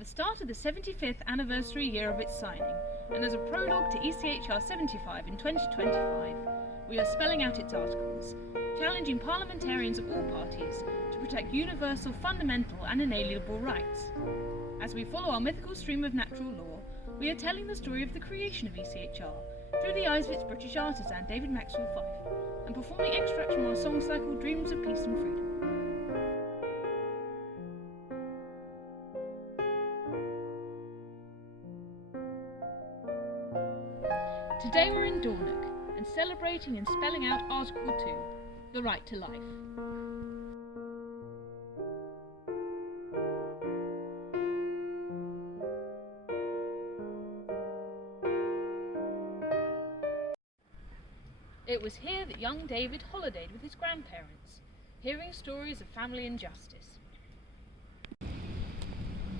the start of the 75th anniversary year of its signing, and as a prologue to ECHR 75 in 2025, we are spelling out its articles, challenging parliamentarians of all parties to protect universal, fundamental and inalienable rights. As we follow our mythical stream of natural law, we are telling the story of the creation of ECHR through the eyes of its British artisan, David Maxwell Fyfe, and performing extracts from our song cycle Dreams of Peace and Freedom. Today we're in Dornoch and celebrating and spelling out Article 2, the right to life. It was here that young David holidayed with his grandparents, hearing stories of family and justice.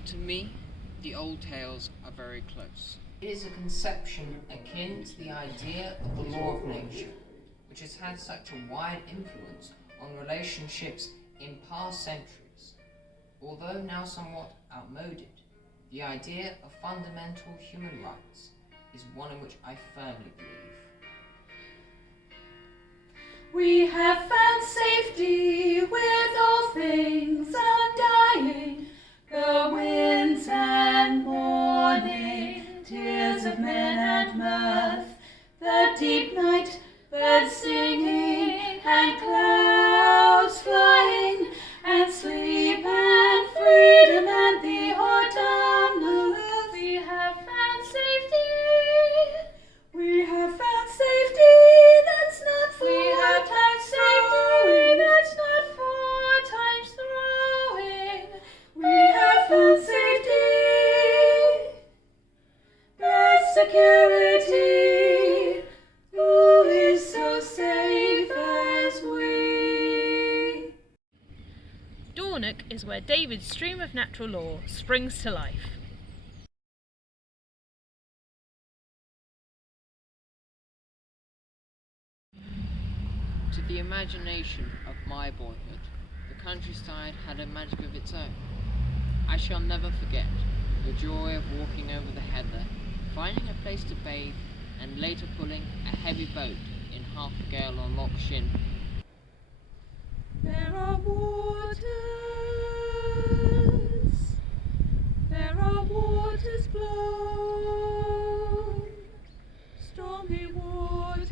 To me, the old tales are very close. It is a conception akin to the idea of the law of nature, which has had such a wide influence on relationships in past centuries. Although now somewhat outmoded, the idea of fundamental human rights is one in which I firmly believe. We have found safety with all things undying, the winds and morning, tears of men and mirth, the deep night, birds singing and clouds flying, and sleep and freedom and the autumnal earth. We have found safety. We have found safety. That's not four times throwing. That's not 4 times throwing. We have found safety. That's security. Who is so safe as we? Dornoch is where David's stream of natural law springs to life. To the imagination of my boyhood, the countryside had a magic of its own. I shall never forget the joy of walking over the heather, finding a place to bathe, and later pulling a heavy boat in half a gale on Loch Shin. There are waters blown, stormy waters,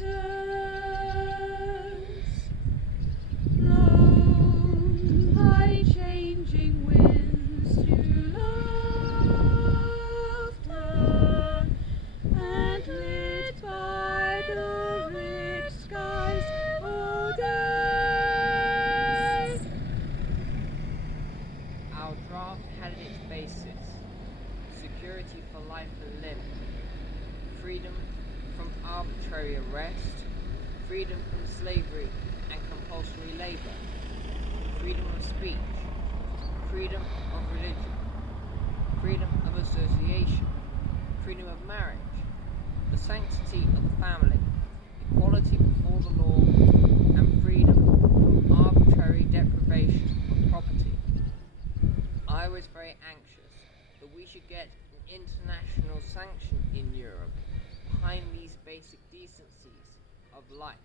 blown by changing winds to laughter, and lit by the rich skies all day. Our draft had its basis security for life and limb, freedom from arbitrary arrest, freedom from slavery and compulsory labour, freedom of speech, freedom of religion, freedom of association, freedom of marriage, the sanctity of the family, equality before the law, and freedom from arbitrary deprivation of property. I was very anxious that we should get an international sanction in Europe behind these basic decencies of life.